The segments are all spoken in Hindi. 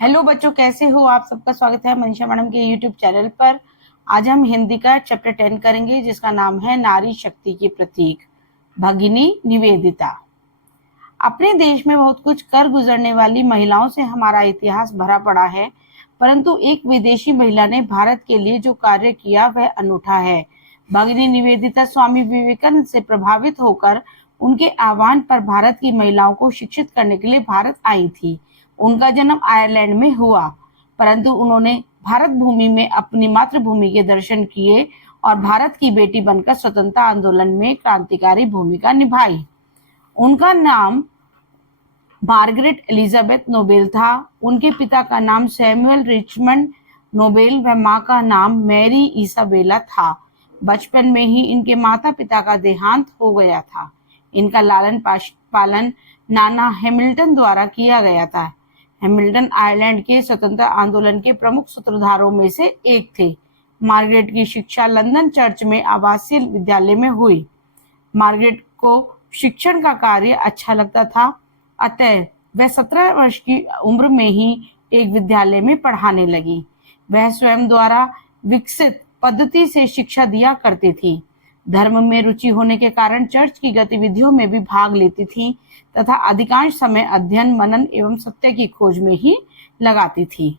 हेलो बच्चों, कैसे हो आप? सबका स्वागत है मनीषा मैडम के यूट्यूब चैनल पर। आज हम हिंदी का चैप्टर 10 करेंगे, जिसका नाम है नारी शक्ति की प्रतीक भगिनी निवेदिता। अपने देश में बहुत कुछ कर गुजरने वाली महिलाओं से हमारा इतिहास भरा पड़ा है, परंतु एक विदेशी महिला ने भारत के लिए जो कार्य किया वह अनूठा है। भगिनी निवेदिता स्वामी विवेकानंद से प्रभावित होकर उनके आह्वान पर भारत की महिलाओं को शिक्षित करने के लिए भारत आई थी। उनका जन्म आयरलैंड में हुआ, परंतु उन्होंने भारत भूमि में अपनी मातृभूमि के दर्शन किए और भारत की बेटी बनकर स्वतंत्रता आंदोलन में क्रांतिकारी भूमिका निभाई। उनका नाम मार्गरेट एलिजाबेथ नोबेल था। उनके पिता का नाम सैमुअल रिचमंड नोबेल व मां का नाम मैरी इसाबेला था। बचपन में ही इनके माता पिता का देहांत हो गया था। इनका लालन पालन नाना हैमिल्टन द्वारा किया गया था। हैमिल्टन आयरलैंड के स्वतंत्रता आंदोलन के प्रमुख सूत्रधारों में से एक थे। मार्गरेट की शिक्षा लंदन चर्च में आवासीय विद्यालय में हुई। मार्गरेट को शिक्षण का कार्य अच्छा लगता था, अतः वह 17 वर्ष की उम्र में ही एक विद्यालय में पढ़ाने लगी। वह स्वयं द्वारा विकसित पद्धति से शिक्षा दिया करती थी। धर्म में रुचि होने के कारण चर्च की गतिविधियों में भी भाग लेती थी तथा अधिकांश समय अध्ययन, मनन एवं सत्य की खोज में ही लगाती थी।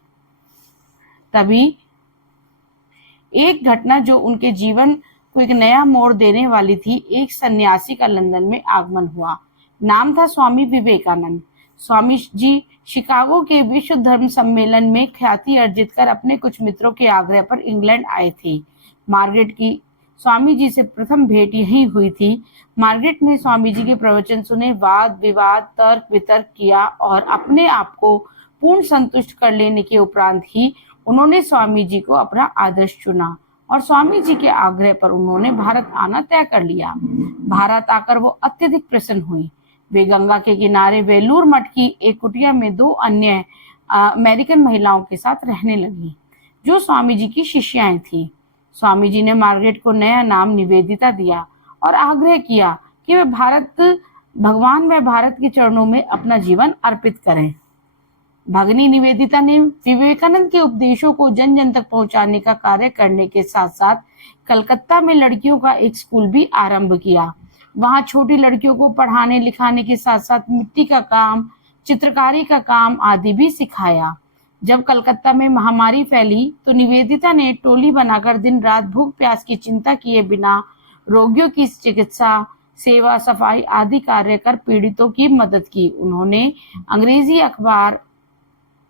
तभी एक घटना जो उनके जीवन को एक नया मोड़ देने वाली थी। एक सन्यासी का लंदन में आगमन हुआ। नाम था स्वामी विवेकानंद। स्वामी जी शिकागो के विश्व धर्म सम्मेलन में ख्याति अर्जित कर अपने कुछ मित्रों के आग्रह पर इंग्लैंड आए थे। मार्गरेट की स्वामी जी से प्रथम भेंट यही हुई थी। मार्गरेट ने स्वामी जी के प्रवचन सुने, वाद विवाद, तर्क वितर्क किया और अपने आप को पूर्ण संतुष्ट कर लेने के उपरांत ही उन्होंने स्वामी जी को अपना आदर्श चुना और स्वामी जी के आग्रह पर उन्होंने भारत आना तय कर लिया। भारत आकर वो अत्यधिक प्रसन्न हुई। वे गंगा के किनारे वेलूर मठ की एक कुटिया में दो अन्य अमेरिकन महिलाओं के साथ रहने लगी, जो स्वामी जी की शिष्याएं थीं। स्वामी जी ने मार्गरेट को नया नाम निवेदिता दिया और आग्रह किया कि वे भगवान व भारत के चरणों में अपना जीवन अर्पित करें। भगिनी निवेदिता ने विवेकानंद के उपदेशों को जन जन तक पहुंचाने का कार्य करने के साथ साथ कलकत्ता में लड़कियों का एक स्कूल भी आरंभ किया। वहां छोटी लड़कियों को पढ़ाने लिखाने के साथ साथ मिट्टी का काम, चित्रकारी का काम आदि भी सिखाया। जब कलकत्ता में महामारी फैली तो निवेदिता ने टोली बनाकर दिन रात भूख प्यास की चिंता किए बिना रोगियों की चिकित्सा, सेवा, सफाई आदि कार्य कर पीड़ितों की मदद की। उन्होंने अंग्रेजी अखबार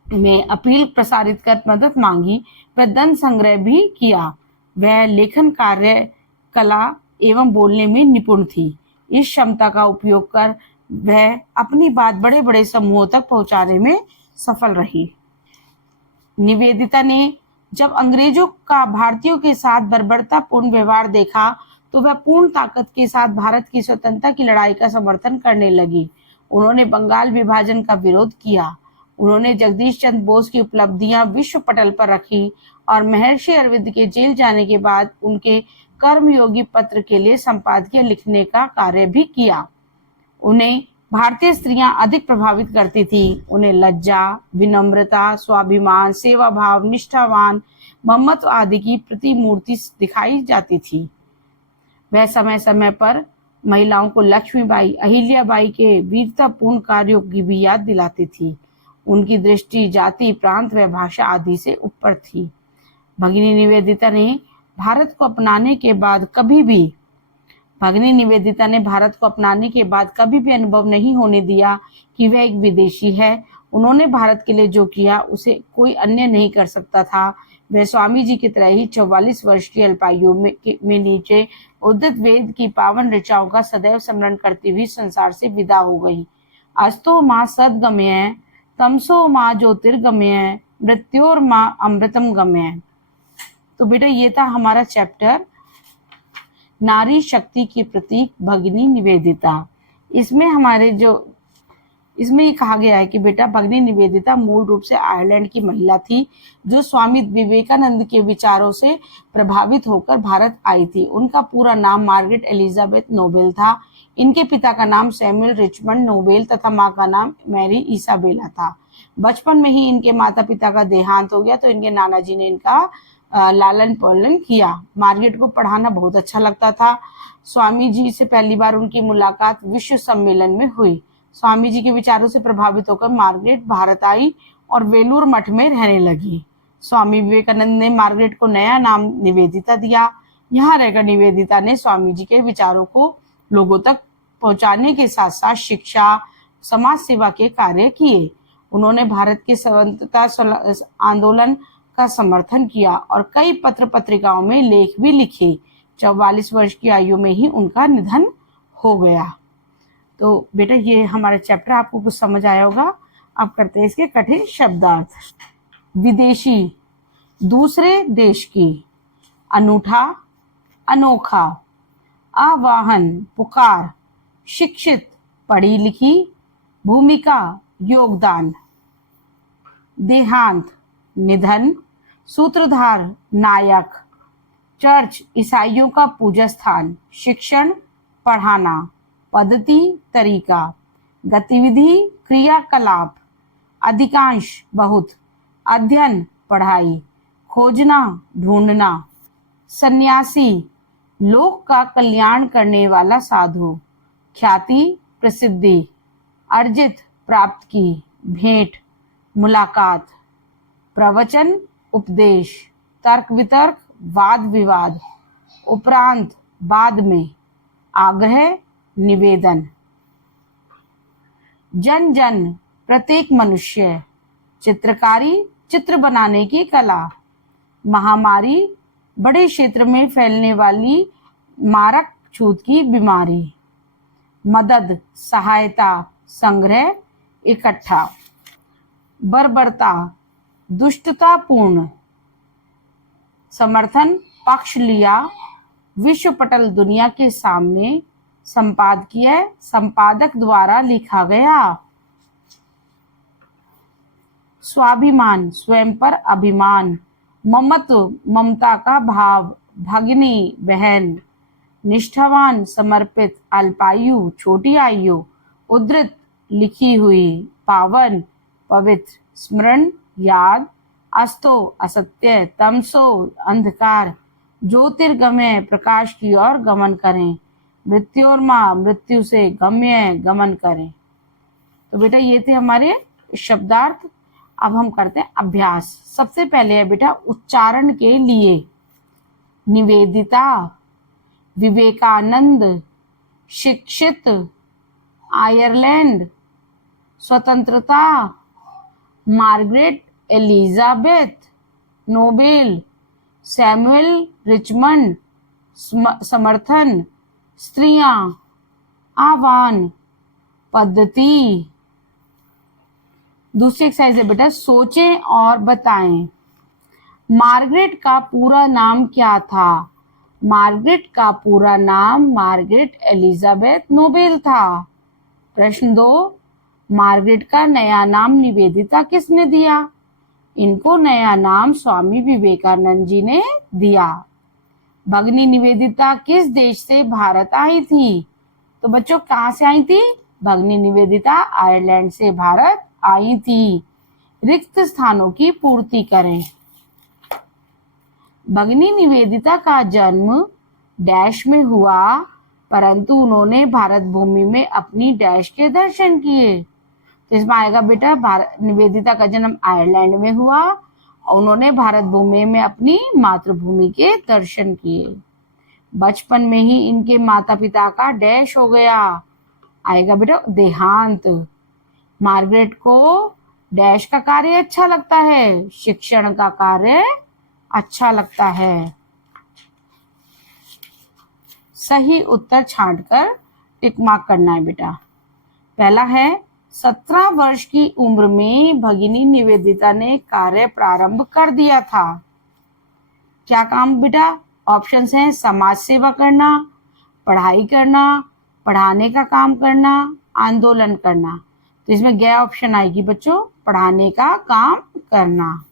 में अपील प्रसारित कर मदद मांगी व धन संग्रह भी किया। वह लेखन कार्य, कला एवं बोलने में निपुण थी। इस क्षमता का उपयोग कर वह अपनी बात बड़े बड़े समूहों तक पहुंचाने में सफल रही। निवेदिता ने जब अंग्रेजों का भारतीयों के साथ बर्बरतापूर्ण व्यवहार देखा तो वह पूर्ण ताकत के साथ भारत की स्वतंत्रता की लड़ाई का समर्थन करने लगी। उन्होंने बंगाल विभाजन का विरोध किया। उन्होंने जगदीश चंद्र बोस की उपलब्धियां विश्व पटल पर रखी और महर्षि अरविंद के जेल जाने के बाद उनके कर्मयोगी पत्र के लिए संपादकीय लिखने का कार्य भी किया। उन्हें भारतीय स्त्रियां अधिक प्रभावित करती थी। उन्हें लज्जा, विनम्रता, स्वाभिमान, सेवा भाव, निष्ठावान, ममत्व आदि की प्रतिमूर्ति दिखाई जाती थी। वह समय समय पर महिलाओं को लक्ष्मीबाई, अहिल्याबाई के वीरतापूर्ण कार्यों की भी याद दिलाती थी। उनकी दृष्टि जाति, प्रांत व भाषा आदि से ऊपर थी। भगिनी निवेदिता ने भारत को अपनाने के बाद कभी भी अनुभव नहीं होने दिया कि वह एक विदेशी है। उन्होंने भारत के लिए जो किया उसे कोई अन्य नहीं कर सकता था। वह स्वामी जी की तरह ही 44 वर्ष की अल्पायु में नीचे उद्धत वेद की पावन ऋचाओं का सदैव स्मरण करती हुई संसार से विदा हो गई। अस्तो माँ सद्गमय, तमसो माँ ज्योतिर्गमय, मृत्योर माँ अमृतम गमय। तो बेटा, ये था हमारा चैप्टर नारी शक्ति की प्रतीक भगिनी निवेदिता। इसमें ये कहा गया है कि बेटा, भगिनी निवेदिता मूल रूप से आयरलैंड की महिला थी जो स्वामी विवेकानंद के विचारों से प्रभावित होकर भारत आई थी। उनका पूरा नाम मार्गरेट एलिजाबेथ नोबेल था। इनके पिता का नाम सैमुअल रिचमंड नोबेल तथा मां का नाम मैरी इसाबेला था। बचपन में ही इनके माता पिता का देहांत हो गया तो इनके नाना जी ने इनका लालन पालन किया। मार्गरेट को पढ़ाना बहुत अच्छा लगता था। स्वामी जी से पहली बार उनकी मुलाकात विश्व सम्मेलन में हुई। स्वामी जी के विचारों से प्रभावित होकर मार्गरेट भारत आई और वेलूर मठ में रहने लगी। स्वामी विवेकानंद ने मार्गरेट को नया नाम निवेदिता दिया। यहाँ रहकर निवेदिता ने स्वामी जी के विचारों को लोगों तक पहुंचाने के साथ साथ शिक्षा, समाज सेवा के कार्य किए। उन्होंने भारत के स्वतंत्रता आंदोलन का समर्थन किया और कई पत्र पत्रिकाओं में लेख भी लिखे। 44 वर्ष की आयु में ही उनका निधन हो गया। तो बेटा ये हमारा चैप्टर आपको कुछ समझ आया होगा। अब करते हैं इसके कठिन शब्दार्थ। विदेशी, दूसरे देश की। अनूठा, अनोखा। आवाहन, पुकार। शिक्षित, पढ़ी लिखी। भूमिका, योगदान। देहांत, निधन। सूत्रधार, नायक। चर्च, ईसाइयों का पूजा स्थान। शिक्षण, पढ़ाना। पद्धति, तरीका। गतिविधि, क्रियाकलाप। अधिकांश, बहुत। अध्ययन, पढ़ाई। खोजना, ढूंढना। सन्यासी, लोक का कल्याण करने वाला साधु। ख्याति, प्रसिद्धि। अर्जित, प्राप्त की। भेंट, मुलाकात। प्रवचन, उपदेश। तर्क वितर्क, वाद विवाद। उपरांत, बाद में। आग्रह, निवेदन। जन जन, प्रत्येक मनुष्य। चित्रकारी, चित्र बनाने की कला। महामारी, बड़े क्षेत्र में फैलने वाली मारक छूत की बीमारी। मदद, सहायता, संग्रह, इकट्ठा। बर्बरता, दुष्टतापूर्ण। समर्थन, पक्ष लिया। विश्व पटल, दुनिया के सामने। संपादकीय, संपादक द्वारा लिखा गया। स्वाभिमान, स्वयं पर अभिमान। ममत्व, ममता का भाव। भगिनी, बहन। निष्ठावान, समर्पित। अल्पायु, छोटी आयु। उद्धृत, लिखी हुई। पावन, पवित्र। स्मरण, याद। अस्तो, असत्य। तमसो, अंधकार। ज्योतिर्गमय, प्रकाश की ओर गमन करें। मृत्योर्मा, मृत्यु से गम्य, गमन करें। तो बेटा ये थे हमारे शब्दार्थ। अब हम करते हैं अभ्यास। सबसे पहले है बेटा उच्चारण के लिए। निवेदिता, विवेकानंद, शिक्षित, आयरलैंड, स्वतंत्रता, Margaret Elizabeth, Nobel, Samuel Richmond, समर्थन, स्त्रियां, आह्वान, पद्धति। दूसरी एक्सरसाइज है बेटा सोचें और बताएं। मार्गरेट का पूरा नाम क्या था? मार्गरेट का पूरा नाम मार्गरेट एलिजाबेथ नोबेल था। प्रश्न 2, मार्गरेट का नया नाम निवेदिता किसने दिया? इनको नया नाम स्वामी विवेकानंद जी ने दिया। भगिनी निवेदिता किस देश से भारत आई थी? तो बच्चों कहाँ से आई थी? भगिनी निवेदिता आयरलैंड से भारत आई थी। रिक्त स्थानों की पूर्ति करें। भगिनी निवेदिता का जन्म डैश में हुआ, परंतु उन्होंने भारत भूमि में अपनी डैश के दर्शन किए। तो इसमें आएगा बेटा निवेदिता का जन्म आयरलैंड में हुआ और उन्होंने भारत भूमि में अपनी मातृभूमि के दर्शन किए। बचपन में ही इनके माता पिता का डैश हो गया, आएगा बेटा देहांत। मार्गरेट को डैश का कार्य अच्छा लगता है, शिक्षण का कार्य अच्छा लगता है। सही उत्तर छांटकर टिक मार्क करना है बेटा। पहला है 17 वर्ष की उम्र में भगिनी निवेदिता ने कार्य प्रारंभ कर दिया था। क्या काम बेटा? ऑप्शंस हैं समाज सेवा करना, पढ़ाई करना, पढ़ाने का काम करना, आंदोलन करना। तो इसमें गया ऑप्शन आएगी बच्चों, पढ़ाने का काम करना।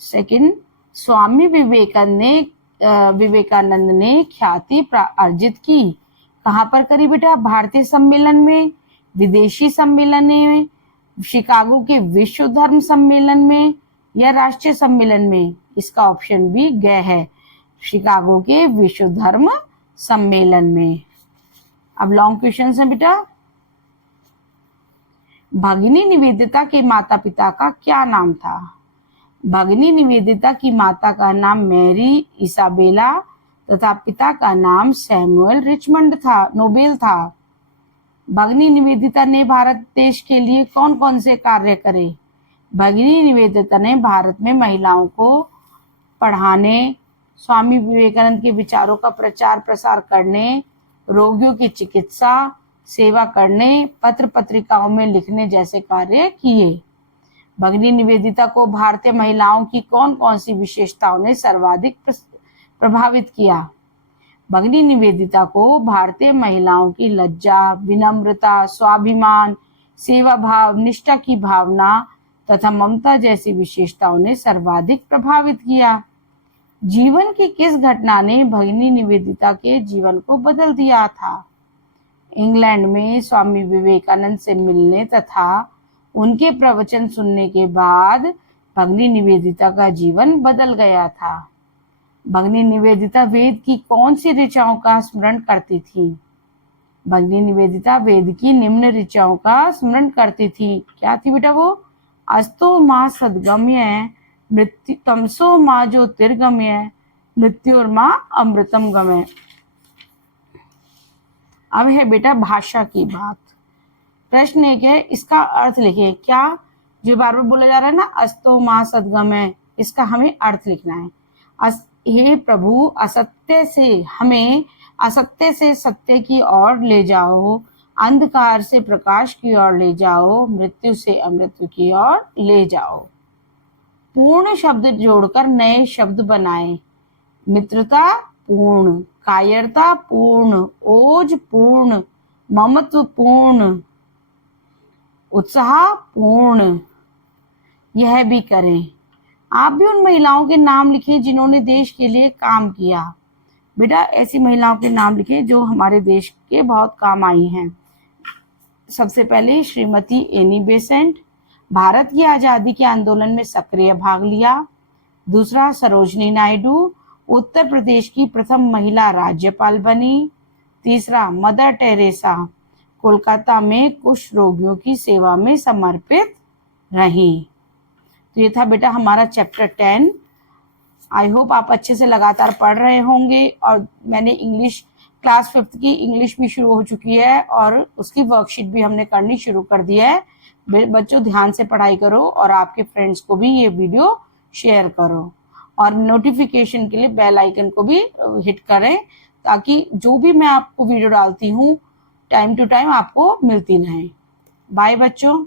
सेकंड, स्वामी विवेकानंद ने ख्याति अर्जित की। कहाँ पर करी बेटा? भारतीय सम्मेलन में, विदेशी सम्मेलन में, शिकागो के विश्व धर्म सम्मेलन में या राष्ट्रीय सम्मेलन में? इसका ऑप्शन बी ग है, शिकागो के विश्व धर्म सम्मेलन में। अब लॉन्ग क्वेश्चन है बेटा। भगिनी निवेदिता के माता पिता का क्या नाम था? भगिनी निवेदिता की माता का नाम मैरी इसाबेला तथा पिता का नाम सैमुअल रिचमंड था, नोबेल था। भगिनी निवेदिता ने भारत देश के लिए कौन कौन से कार्य करे? भगिनी निवेदिता ने भारत में महिलाओं को पढ़ाने, स्वामी विवेकानंद के विचारों का प्रचार प्रसार करने, रोगियों की चिकित्सा सेवा करने, पत्र पत्रिकाओं में लिखने जैसे कार्य किए। भगिनी निवेदिता को भारतीय महिलाओं की कौन कौन सी विशेषताओं ने सर्वाधिक प्रभावित किया? भगिनी निवेदिता को भारतीय महिलाओं की लज्जा, विनम्रता, स्वाभिमान, सेवा भाव, निष्ठा की भावना तथा ममता जैसी विशेषताओं ने सर्वाधिक प्रभावित किया। जीवन की किस घटना ने भगिनी निवेदिता के जीवन को बदल दिया था? इंग्लैंड में स्वामी विवेकानंद से मिलने तथा उनके प्रवचन सुनने के बाद भगिनी निवेदिता का जीवन बदल गया था। भगिनी निवेदिता वेद की कौन सी ऋचाओं का स्मरण करती थी? भगिनी निवेदिता वेद की निम्न ऋचाओं का स्मरण करती थी। क्या थी बेटा वो? अस्तो माँ सद्गम्य, मृत्यु तमसो माँ ज्योतिर्गम्य, मृत्युर्मा अमृतम गमय। अब है बेटा भाषा की बात। प्रश्न एक है, इसका अर्थ लिखिए। क्या जो बार बार बोला जा रहा है ना, अस्तो माँ सद्गमय, इसका हमें अर्थ लिखना है। हे प्रभु, असत्य से हमें असत्य से सत्य की ओर ले जाओ, अंधकार से प्रकाश की ओर ले जाओ, मृत्यु से अमृत्यु की ओर ले जाओ। पूर्ण शब्द जोड़कर नए शब्द बनाए। मित्रता पूर्ण, कायरता पूर्ण, ओज पूर्ण, ममत्व पूर्ण, उत्साह पूर्ण, यह भी करें। आप भी उन महिलाओं के नाम लिखें जिन्होंने देश के लिए काम किया। बेटा ऐसी महिलाओं के नाम लिखें जो हमारे देश के बहुत काम आई हैं। सबसे पहले श्रीमती एनी बेसेंट, भारत की आजादी के आंदोलन में सक्रिय भाग लिया। दूसरा, सरोजनी नायडू, उत्तर प्रदेश की प्रथम महिला राज्यपाल बनी। तीसरा, मदर टेरेसा, कोलकाता में कुष्ठ रोगियों की सेवा में समर्पित रही। तो ये था बेटा हमारा चैप्टर 10। आई होप आप अच्छे से लगातार पढ़ रहे होंगे। और मैंने इंग्लिश क्लास 5th की इंग्लिश भी शुरू हो चुकी है और उसकी वर्कशीट भी हमने करनी शुरू कर दिया है। बच्चों ध्यान से पढ़ाई करो और आपके फ्रेंड्स को भी ये वीडियो शेयर करो और नोटिफिकेशन के लिए बेल आइकन को भी हिट करें ताकि जो भी मैं आपको वीडियो डालती हूँ टाइम टू टाइम आपको मिलती रहे। बाय बच्चों।